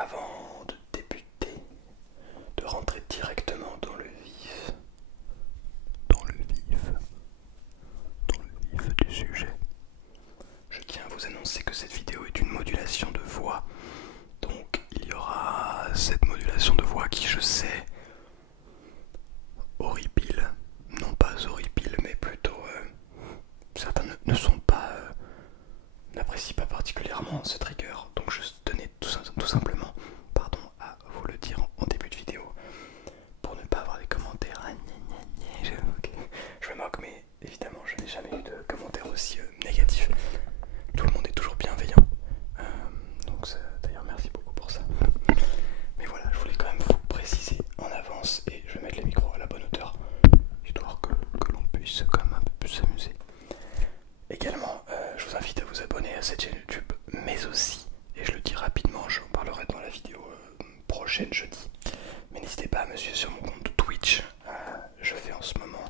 Avant de débuter, de rentrer directement dans le vif, dans le vif, dans le vif du sujet, je tiens à vous annoncer que cette vidéo est une modulation de voix. Donc il y aura cette modulation de voix qui, je sais, horripile, non pas horripile, mais plutôt certains ne sont pas, n'apprécient pas particulièrement ce trigger. Donc je tenais tout simplement, pardon, à vous le dire en début de vidéo pour ne pas avoir des commentaires. Ah, je me moque, mais évidemment je n'ai jamais eu de commentaires aussi négatifs. Tout le monde est toujours bienveillant. Donc d'ailleurs merci beaucoup pour ça. Mais voilà, je voulais quand même vous préciser en avance et je vais mettre les micros à la bonne hauteur, histoire que l'on puisse quand même un peu plus s'amuser. Également, je vous invite à vous abonner à cette chaîne YouTube, mais aussi, et je le dis rapidement, j'en parlerai dans la vidéo prochaine jeudi, mais n'hésitez pas à me suivre sur mon compte Twitch. Je fais en ce moment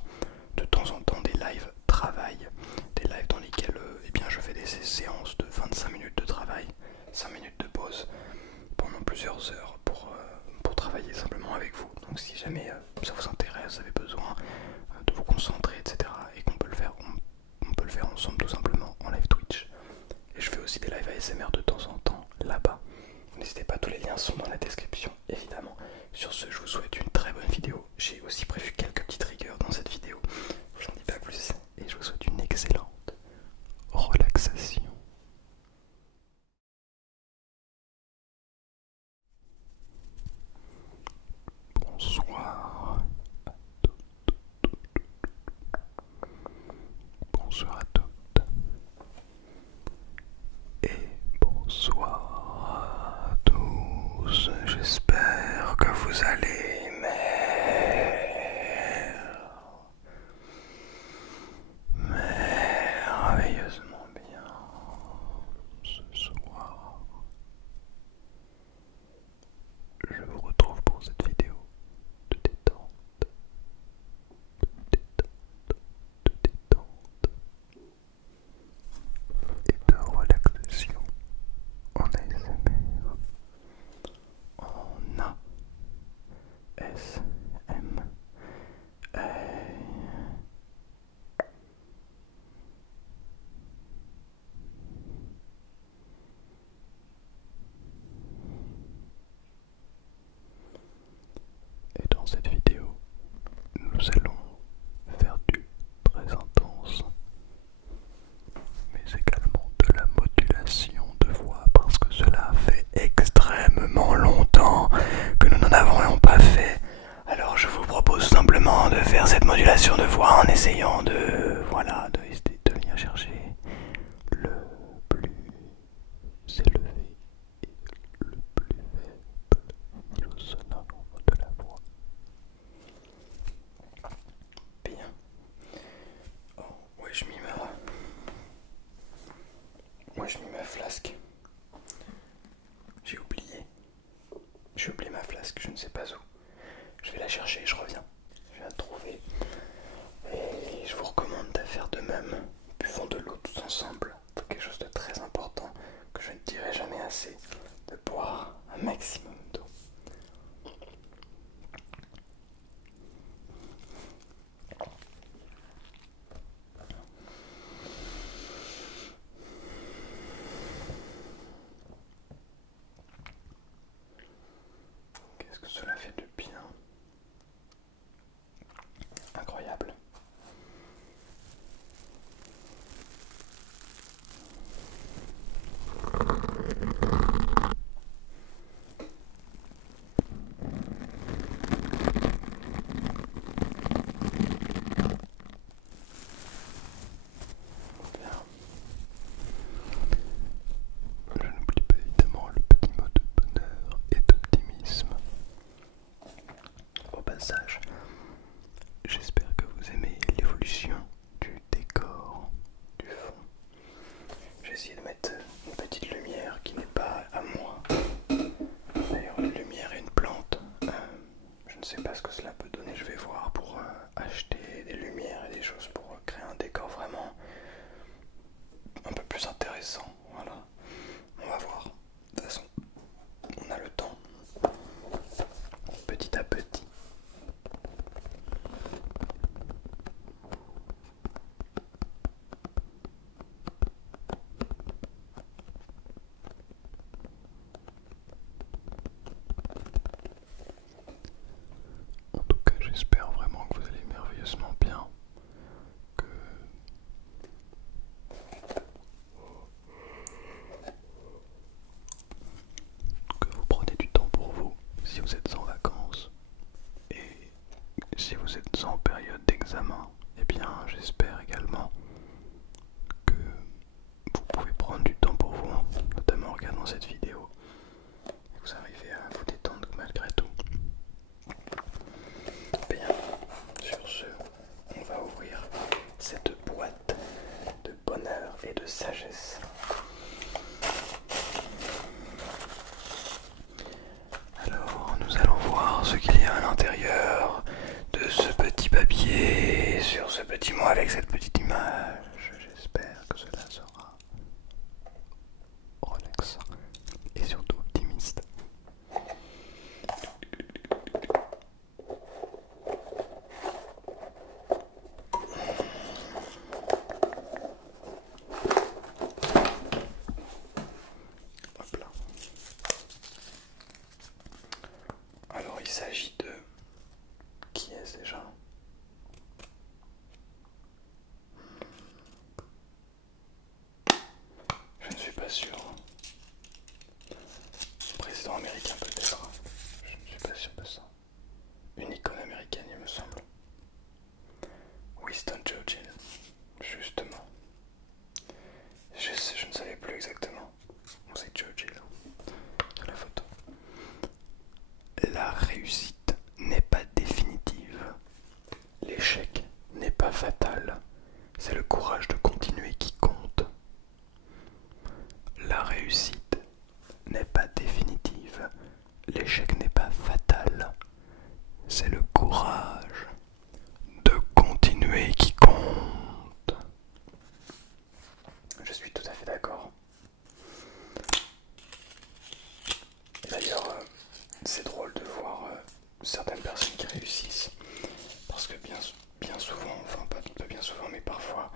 de temps en temps des lives travail, des lives dans lesquels eh bien, je fais des séances de 25 minutes de travail, 5 minutes de pause pendant plusieurs heures pour travailler simplement avec vous. Donc si jamais ça vous intéresse, vous avez besoin de vous concentrer, etc., et qu'on peut le faire, on peut le faire ensemble tout simplement en live Twitch. Et je fais aussi des lives ASMR de temps en temps là-bas. N'hésitez pas, tous les liens sont dans la description évidemment. Sur ce, je vous souhaite une très bonne vidéo. J'ai aussi prévu quelques petits triggers dans cette vidéo. Je vous en dis pas plus et je vous souhaite une excellente relaxation. Bonsoir. Bonsoir à toutes et bonsoir à tous. J'espère que vous allez merveilleusement bien ce soir. Je vous retrouve pour cette vidéo de détente, et de relaxation en ASMR, en ASMR. Et dans cette vidéo, nous allons faire du très intense, mais également de la modulation de voix, parce que cela fait extrêmement longtemps que nous n'en avons pas fait. Alors je vous propose simplement de faire cette modulation de voix en essayant de, voilà, de venir chercher le plus élevé et le plus faible niveau sonore de la voix. Bien. Oh, ouais, je mis ma flasque. J'ai oublié. J'ai oublié ma flasque, je ne sais pas où. Je vais la chercher et je reviens. Je vais la trouver. Et je vous recommande de faire de même. Buvons de l'eau tous ensemble. C'est quelque chose de très important que je ne dirai jamais assez. De boire un maximum d'eau. Qu'est-ce que cela fait de bien. Incroyable. Bien. Je n'oublie pas évidemment le petit mot de bonheur et d'optimisme. Au passage, j'espère que vous aimez si vous êtes en vacances et si vous êtes en période d'examen, eh bien j'espère également que vous pouvez prendre du temps pour vous, notamment en regardant cette vidéo, et que vous arrivez à vous détendre malgré tout. Bien, sur ce, on va ouvrir cette boîte de bonheur et de sagesse. Alors, nous allons voir ce qu'il y a à l'intérieur de ce petit papier, sur ce petit mot avec cette petite image. J'espère que cela sera relaxant et surtout optimiste. Hop là. Alors il s'agit de... Qui est-ce déjà? Je ne suis pas sûr. Président américain peut-être. Je ne suis pas sûr de ça. Une icône américaine il me semble. Winston Churchill. Justement. Je ne savais plus exactement. On sait Churchill. Sur la photo. La réussite n'est pas définitive. L'échec n'est pas fatal. C'est le courage de continuer qui compte. La réussite n'est pas définitive. L'échec n'est pas fatal. C'est le courage de continuer qui compte. Je suis tout à fait d'accord. D'ailleurs, c'est drôle de voir certaines personnes qui réussissent. Parce que bien souvent, enfin pas bien souvent, mais parfois,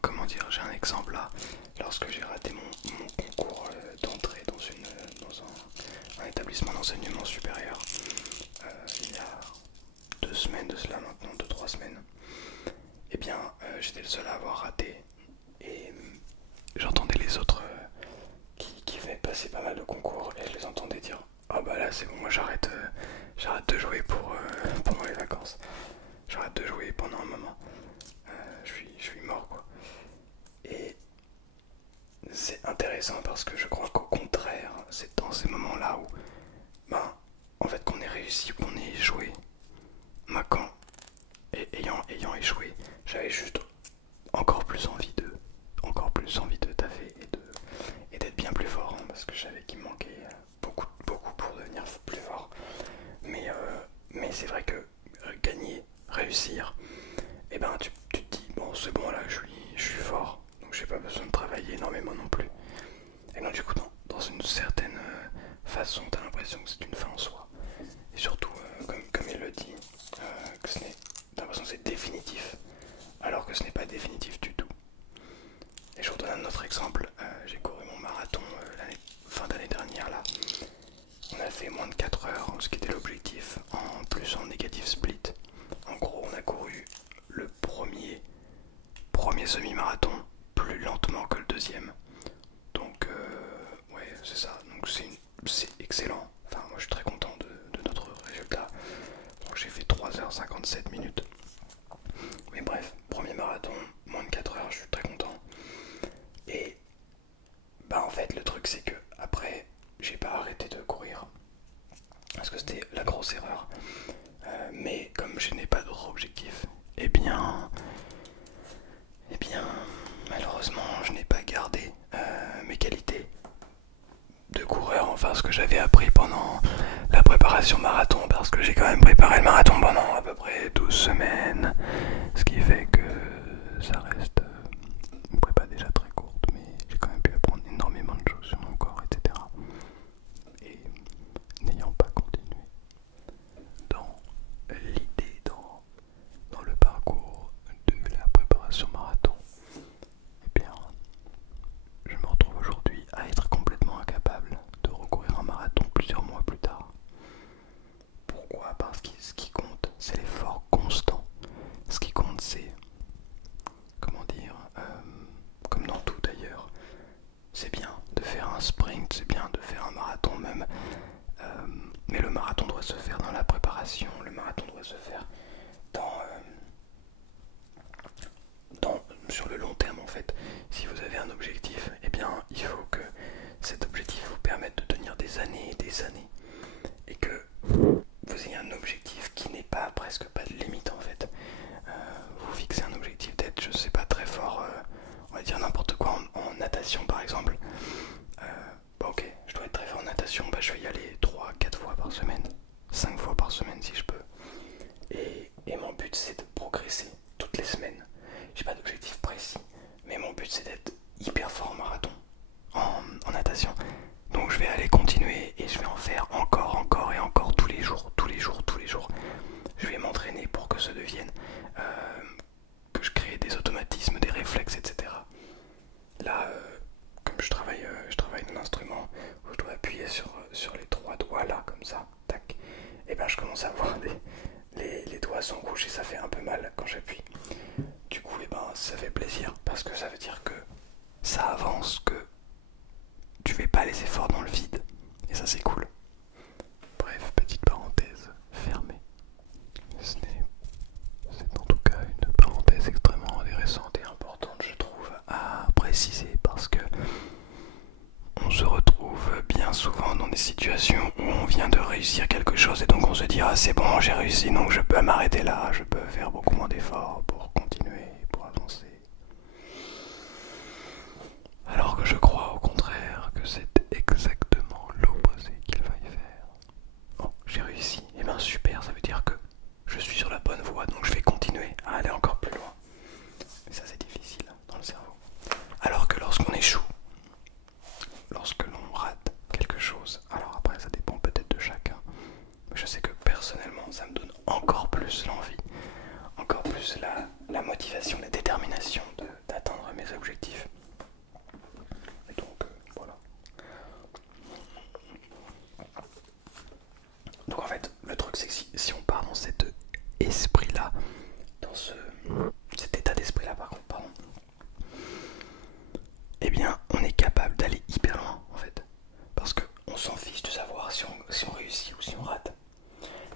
comment dire, j'ai un exemple là. Lorsque j'ai raté mon concours d'entrée dans un établissement d'enseignement supérieur, il y a 2 semaines de cela maintenant, 2-3 semaines, et bien j'étais le seul à avoir raté. Et j'entendais les autres qui avaient passé pas mal de concours et je les entendais dire: ah bah là c'est bon, moi j'arrête de jouer pendant les vacances, j'arrête de jouer pendant un moment, je suis mort quoi. Et c'est intéressant parce que je crois qu'au contraire, c'est dans ces moments là où en fait qu'on ait réussi ou qu'on ait échoué, quand ayant échoué, j'avais juste encore plus envie de taffer et d'être bien plus fort, hein, parce que je savais qu'il me manquait beaucoup pour devenir plus fort. Mais c'est vrai que gagner, réussir, et ben tu te dis bon c'est bon là je suis fort, donc j'ai pas besoin de travailler énormément non plus. Et donc du coup dans une certaine façon t'as l'impression que c'est une fin en soi. Et surtout comme il le dit, que t'as l'impression que c'est définitif, alors que ce n'est pas définitif du tout. Et je vous donne un autre exemple. J'ai couru mon marathon fin d'année dernière là. On a fait moins de 4 heures, ce qui était l'objectif, en plus en négatif split. En gros, on a couru le premier semi-marathon plus lentement que le deuxième. Donc, ouais, c'est ça. Donc, c'est excellent. Enfin, moi, je suis très content de notre résultat. Donc, j'ai fait 3h57 minutes. Mais bref, premier marathon, moins de 4 heures, je suis très content. Et en fait, le truc, c'est que après, j'ai pas arrêté de courir. Parce que c'était la grosse erreur. Mais comme je n'ai pas d'autre objectif, eh bien, malheureusement, je n'ai pas gardé mes qualités de coureur, enfin ce que j'avais appris pendant la préparation marathon, parce que j'ai quand même préparé le marathon pendant à peu près 12 semaines, ce qui fait que ça reste une prépa déjà très courte, mais j'ai quand même pu apprendre énormément de choses sur mon corps, etc. Et n'ayant pas continué dans l'idée, dans le parcours de la préparation marathon, eh bien, je me retrouve aujourd'hui à être complètement incapable de recourir un marathon plusieurs mois plus tard. Pourquoi? Parce que ce qui compte, c'est l'effort constant. Ce qui compte, c'est sprint, c'est bien de faire un marathon même. Mais le marathon doit se faire dans la préparation, le marathon doit se faire dans, sur le long terme en fait. Si vous avez un objectif, eh bien il faut que cet objectif vous permette de tenir des années et des années. Et que vous ayez un objectif qui n'est pas, presque pas de limite en fait. Vous fixez un objectif d'être, je sais pas, très fort, on va dire n'importe quoi en natation par exemple. Bah ok, je dois être très fort en natation, bah je vais y aller 3-4 fois par semaine, 5 fois par semaine si je peux. Et mon but c'est de progresser toutes les semaines. J'ai pas d'objectif précis, mais mon but c'est d'être hyper fort en marathon, en natation. Donc je vais aller continuer et je vais en faire encore, encore et encore tous les jours, tous les jours, tous les jours. Je vais m'entraîner pour que ça devienne, que je crée des automatismes, des réflexes, etc. Là, comme je travaille d'un instrument où je dois appuyer sur les 3 doigts là, comme ça, tac, et ben je commence à voir les doigts sont rouges et ça fait un peu mal quand j'appuie. Du coup, et ben ça fait plaisir parce que ça veut dire que ça avance, que tu fais pas les efforts dans le vide, et ça c'est cool. Bref, petite parenthèse fermée. C'est en tout cas une parenthèse extrêmement intéressante et importante, je trouve, à préciser parce que on se retrouve bien souvent dans des situations où on vient de réussir quelque chose et donc on se dit ah c'est bon j'ai réussi donc je peux m'arrêter là, je peux faire beaucoup moins d'efforts pour continuer, pour avancer. Alors que je crois au contraire que c'est exactement l'opposé qu'il faille faire. Oh, j'ai réussi, et bien super, ça veut dire que je suis sur la bonne voie, donc je vais continuer à aller encore plus loin. Mais ça c'est difficile dans le cerveau. Alors que lorsqu'on échoue, lorsque l'on rate quelque chose, alors après ça dépend peut-être de chacun, mais je sais que personnellement ça me donne encore plus l'envie, encore plus la motivation, la détermination d'atteindre mes objectifs. Et donc voilà. Donc en fait le truc c'est que si on part dans cet esprit là, dans cet état d'esprit là pardon, eh bien on est capable d'aller hyper loin en fait. Parce qu'on s'en fiche de savoir si on réussit ou si on rate.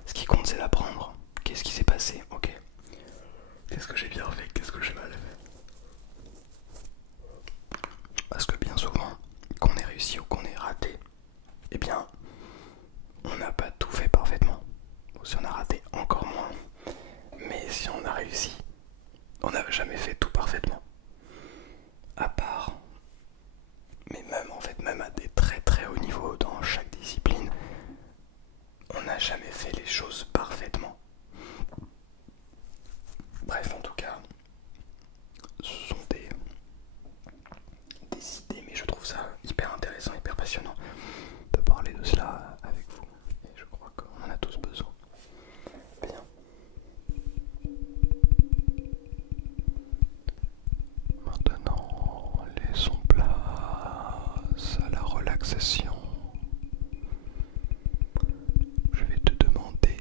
Ce qui compte c'est d'apprendre. Qu'est-ce qui s'est passé? Ok. Qu'est-ce que j'ai bien fait? Qu'est-ce que j'ai mal fait? Parce que bien souvent, qu'on ait réussi ou qu'on ait raté, eh bien, on n'a pas tout fait parfaitement. Ou si on a raté, encore moins. Mais si on a réussi, on n'a jamais fait tout parfaitement. À part, mais même en fait, même à des très très hauts niveaux dans chaque discipline, on n'a jamais fait les choses parfaitement. Bref, en tout cas, ce sont des idées, mais je trouve ça hyper intéressant, hyper passionnant de parler de cela avec vous. Et je crois qu'on en a tous besoin. Bien. Maintenant, laissons place à la relaxation. Je vais te demander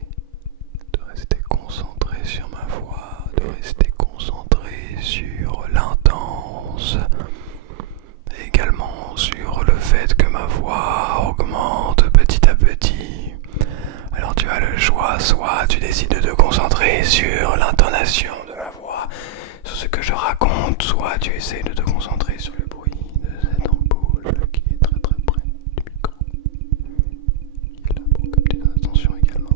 de rester concentré sur ma voix, de rester concentré sur l'intense, et également sur le fait que ma voix augmente petit à petit. Alors tu as le choix, soit tu décides de te concentrer sur l'intonation de ma voix, sur ce que je raconte, soit tu essaies de te concentrer sur le bruit de cette ampoule qui est très très près du micro. Il est là pour capter ton attention également.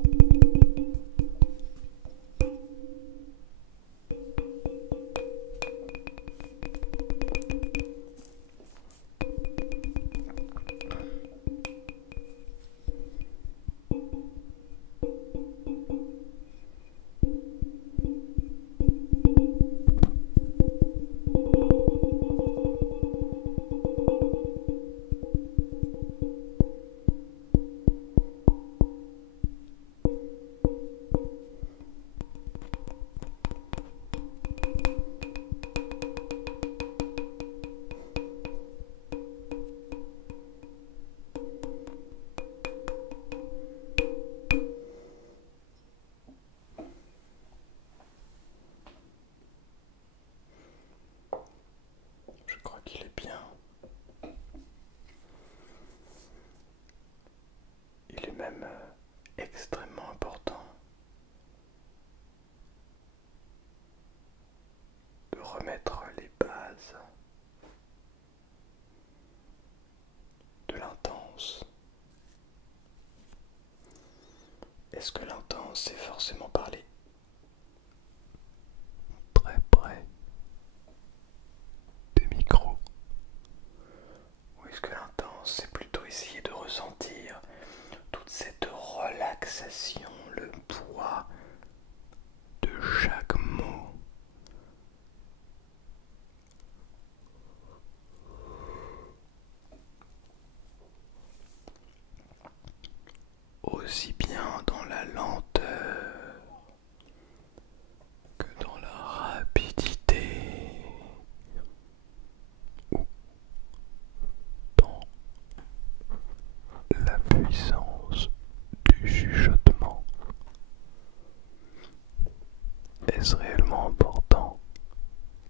Il est même extrêmement important de remettre les bases de l'intense. Est-ce que l'intense c'est forcément parler très près des micros? Ou est-ce que l'intense c'est plutôt essayer de ressentir toute cette relaxation, le poids de chaque mot? Aussi bien dans la lenteur que dans la rapidité ou dans la puissance du chuchotement. Est-ce réellement important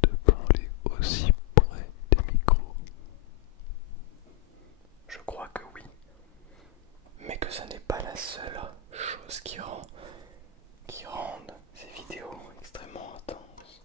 de parler aussi près des micros? Je crois que oui, mais que ce n'est pas la seule chose qui rende ces vidéos extrêmement intenses.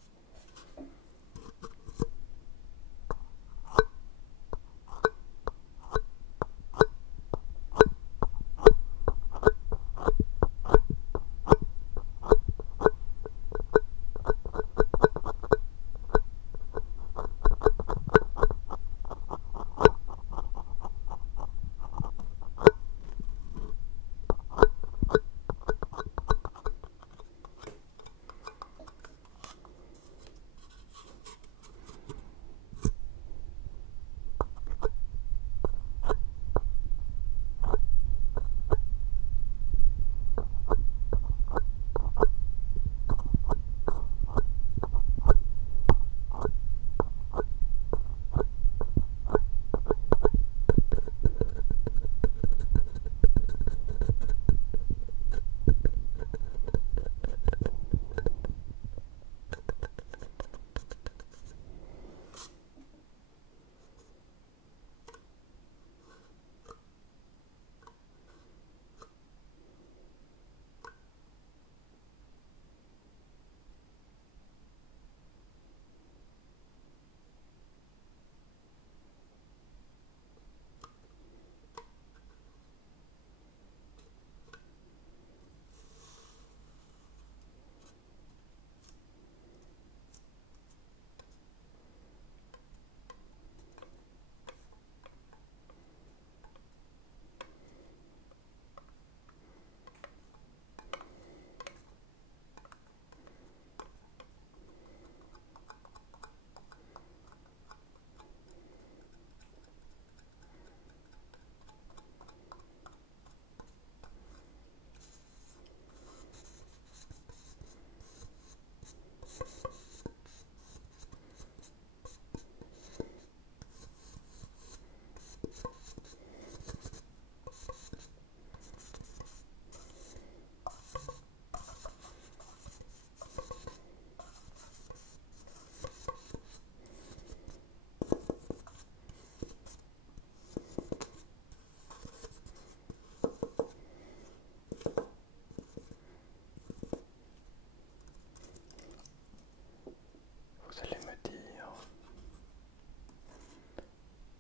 Vous allez me dire,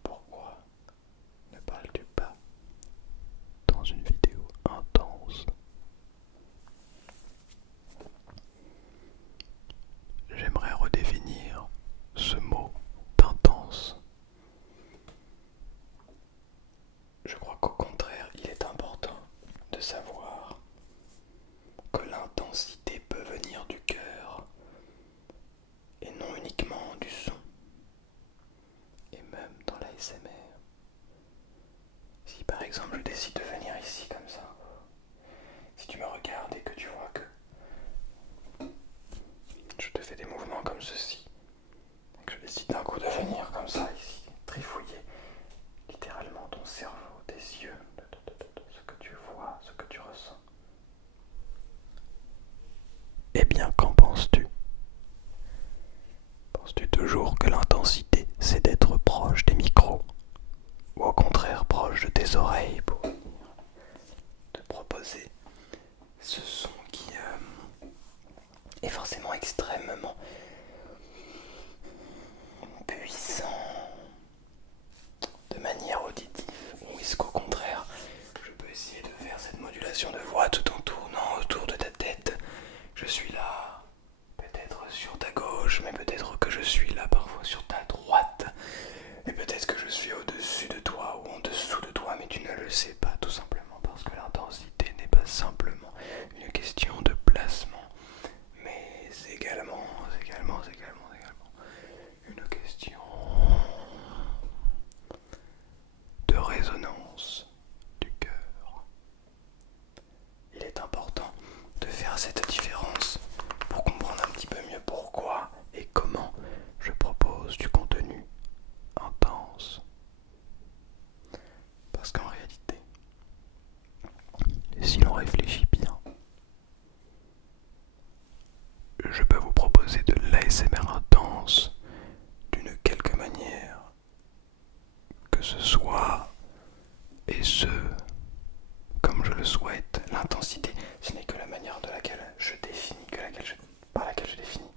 pourquoi ne parles-tu pas dans une vidéo intense? J'aimerais redéfinir ce mot d'intense. Je crois qu'au contraire, il est important de savoir que l'intensité peut venir du cœur et non uniquement du son. Et même dans l'ASMR. Si par exemple je décide de venir ici comme ça, si tu me regardes et que tu vois que je te fais des mouvements comme ceci, et que je décide d'un coup de venir comme ça ici, trifouiller littéralement ton cerveau, tes yeux, ce que tu vois, ce que tu ressens. Eh bien, qu'en penses-tu? Penses-tu toujours que l'intensité, c'est d'être proche des micros? Ou au contraire proche de tes oreilles pour sais pas, tout simplement parce que l'intensité n'est pas simplement une question de placement, mais également une question de résonance du cœur. Il est important de faire cette différence pour comprendre un petit peu mieux pourquoi et comment je propose du contenu intense. Parce qu'en réalité, si l'on réfléchit bien, je peux vous proposer de l'ASMR intense d'une quelque manière que ce soit, et ce, comme je le souhaite. L'intensité, ce n'est que la manière de laquelle je définis, par laquelle je définis,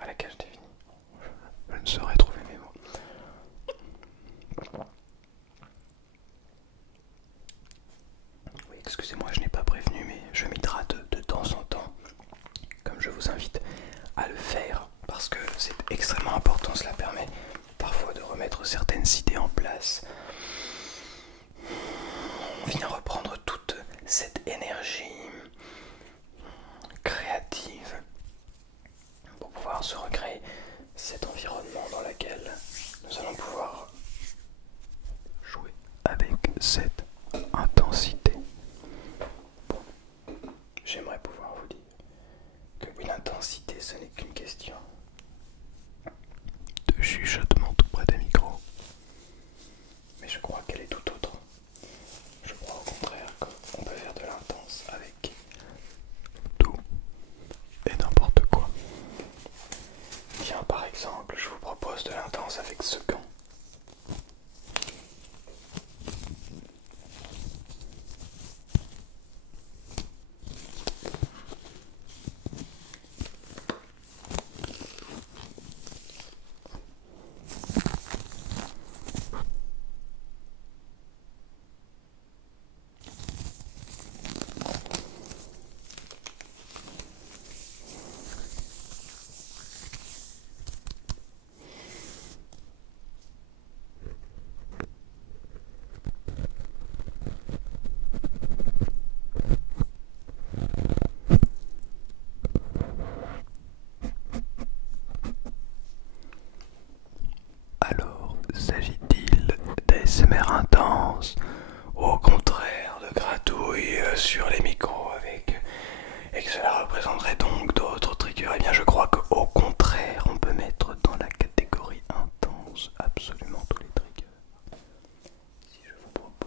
à laquelle je définis. Je ne saurais trouver mes mots. Oui, excusez-moi, je n'ai pas prévenu, mais je m'hydrate de temps en temps, comme je vous invite à le faire, parce que c'est extrêmement important. Cela permet parfois de remettre certaines idées en place. On vient reprendre toute cette énergie créative pour pouvoir se recréer cet environnement dans lequel nous allons pouvoir jouer avec cette intensité. Bon, j'aimerais pouvoir vous dire que oui, l'intensité, ce n'est qu'une question de chuchotement tout près des micros, mais je crois qu'elle est tout autre. Je crois au contraire qu'on peut faire de l'intense avec tout et n'importe quoi. Tiens, par exemple, je vous propose de l'intense avec ce gant. Alors, s'agit-il d'ASMR intense ou au contraire de gratouille sur les micros avec et que cela représenterait donc d'autres triggers? Eh bien, je crois qu'au contraire, on peut mettre dans la catégorie intense absolument tous les triggers. Si je vous propose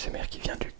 ASMR qui vient du